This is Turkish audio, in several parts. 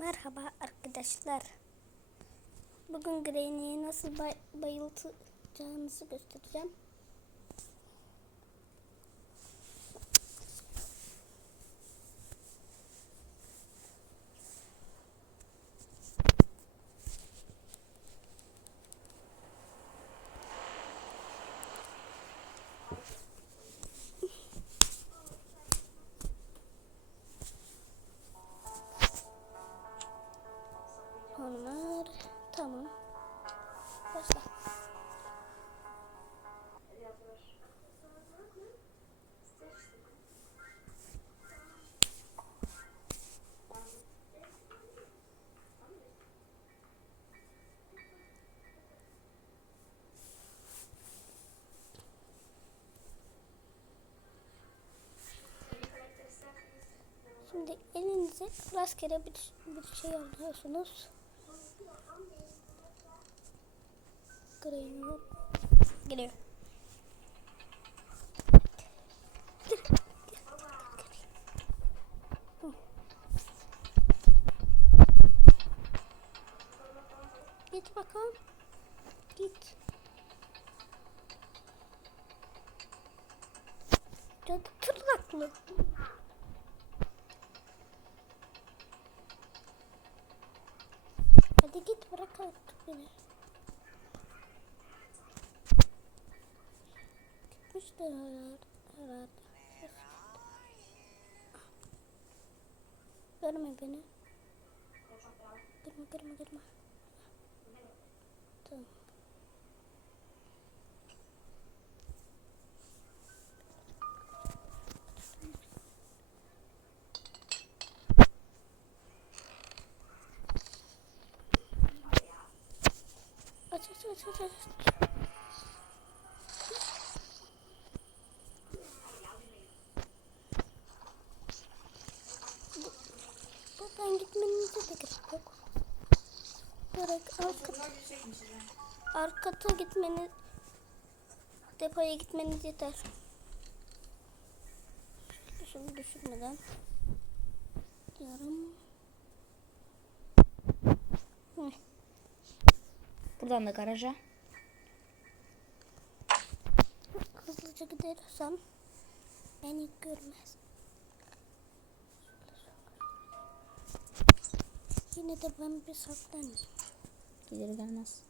Merhaba arkadaşlar. Bugün Granny'yi nasıl bay bayıltacağınızı göstereceğim. Şimdi elinize rastgele bir, bir şey alıyorsunuz. Geliyor. Geliyor. Git bakalım. Git. Cadı tırnaklı. Hadi git bırak artık beni. Gitmiştir herhalde. herhalde. Görme beni. Görme görme görme. Tamam. Buradan gitmenize de gerek yok. Bırak arka, arkata gitmeniz depoya gitmeniz yeter. Şimdi düşürmeden diyorum. Hı. Buradan da garaja. Hızlıca gidersem beni görmez. Yine de ben bir saklanayım. Gelir gelmez.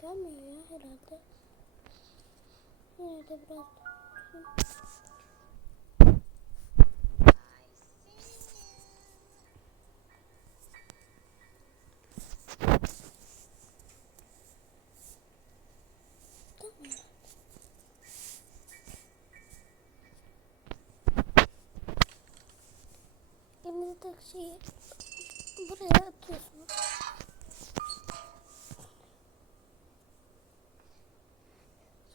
Gelmiyor ya herhalde. Yine de biraz. Elinizdeki şeyi buraya atıyorsunuz.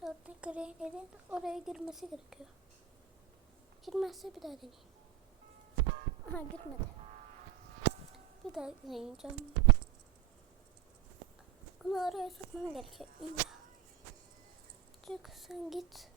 Sonra greylerin oraya girmesi gerekiyor. Girmezse bir daha deneyeyim. Aha girmedi. Bir daha deneyeceğim. Bunu oraya sokmam gerekiyor. Çık sen git.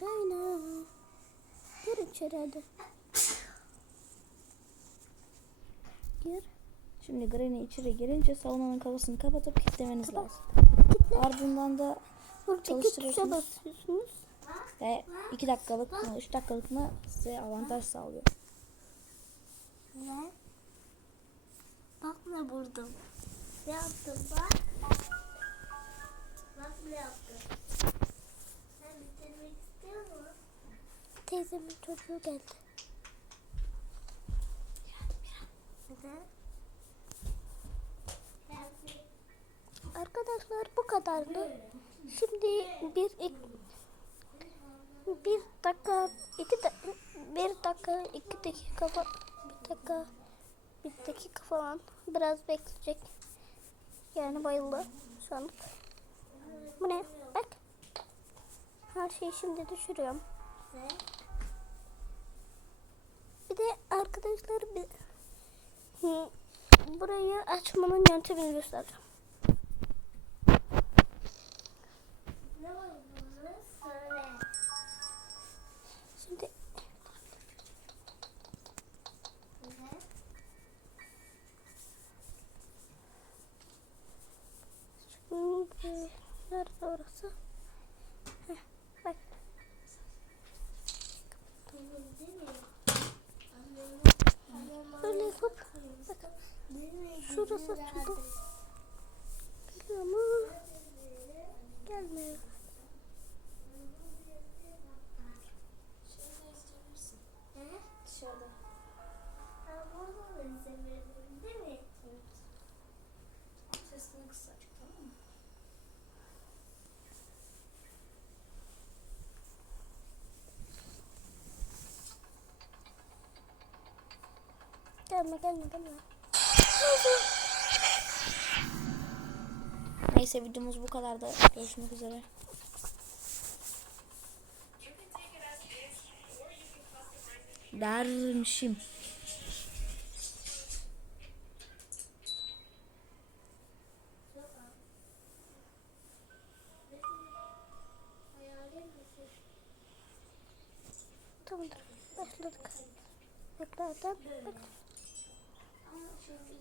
Greyna. Gir içeri hadi. Gir. Şimdi Granny içeri girince salonun kafasını kapatıp kilitlemeniz Kapat. lazım. Ardından da Buradaki Çalıştırıyorsunuz. basıyorsunuz. ve 2 dakikalık mı 3 dakikalık mı size avantaj sağlıyor. Ne? Bak ne buldum. Ne yaptın bak? Bak ne yaptım. Teyzemin çocuğu geldi. Arkadaşlar bu kadardı. Şimdi bir bir dakika iki da, bir dakika iki dakika bir dakika bir dakika falan biraz bekleyecek. Yani bayıldı şu. Bu ne? Bak. Her şeyi şimdi düşürüyorum. Bir de arkadaşlar bir burayı açmanın yöntemini göstereceğim. Şimdi nerede orası? Gelme gelme gelme. Neyse videomuz bu kadar da görüşmek üzere. Dermişim. Tekrardan bak. Ama şunu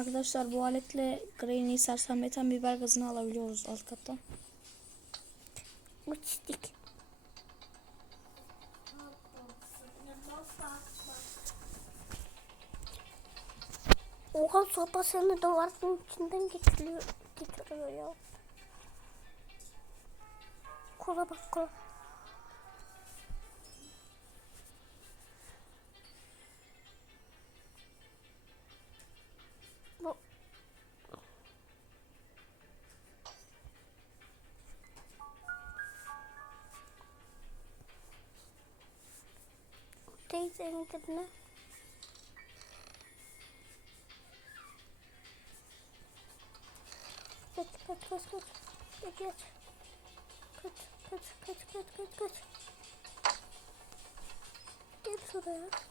Arkadaşlar bu aletle Granny sersemleten biber gazını alabiliyoruz alt kattan. Uçtuk. Oha sopa seni duvarın içinden geçiriyor, geçiriyor ya. Kola bak kola. Dibine. Kaç kaç kaç kaç. Geç geç. Kaç kaç kaç kaç kaç kaç. Gel şuraya.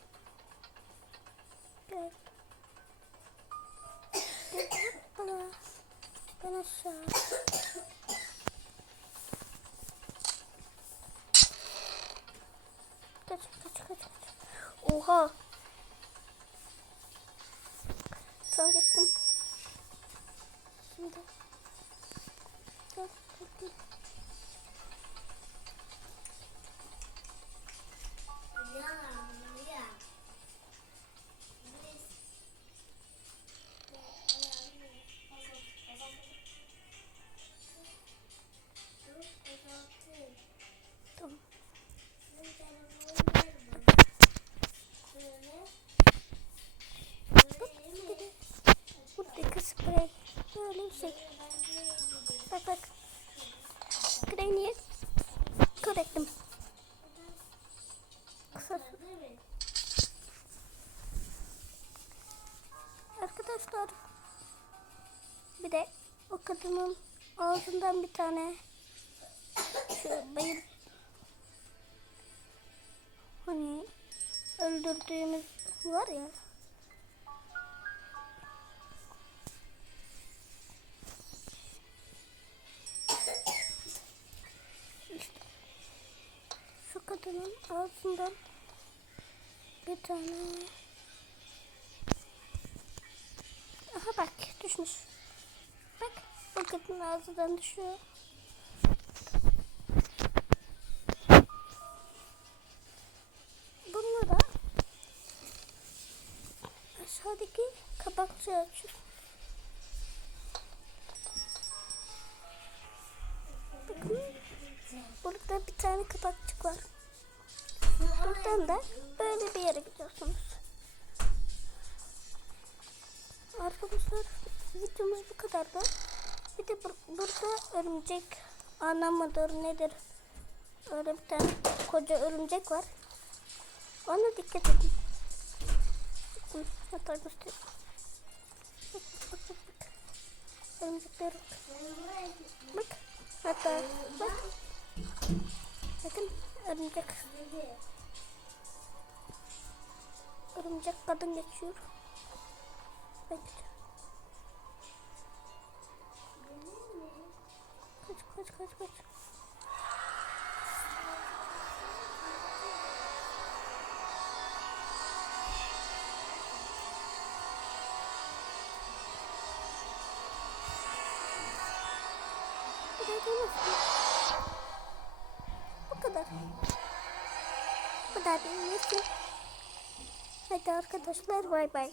Oha. Böyle bir şey. Bak bak. Granny'yi kör ettim. Arkadaşlar bir de o kadının ağzından bir tane şu bayıl hani öldürdüğümüz var ya kadının ağzından bir tane Aha bak düşmüş. Bak kadının ağzından düşüyor. Bunu da aşağıdaki kabakçı açıyor. Da böyle bir yere gidiyorsunuz. Arkadaşlar videomuz bu kadar da. Bir de bur- burada örümcek ana nedir? Öyle koca örümcek var. Ona dikkat edin. Hatta göstereyim. Bak bak. Örümcekler. Bak. Hatta bak. Bakın örümcek. Örümcek kadın geçiyor. Bekle. Kaç kaç kaç kaç. Bu kadar. Bu kadar benim için. Hadi arkadaşlar bay bay.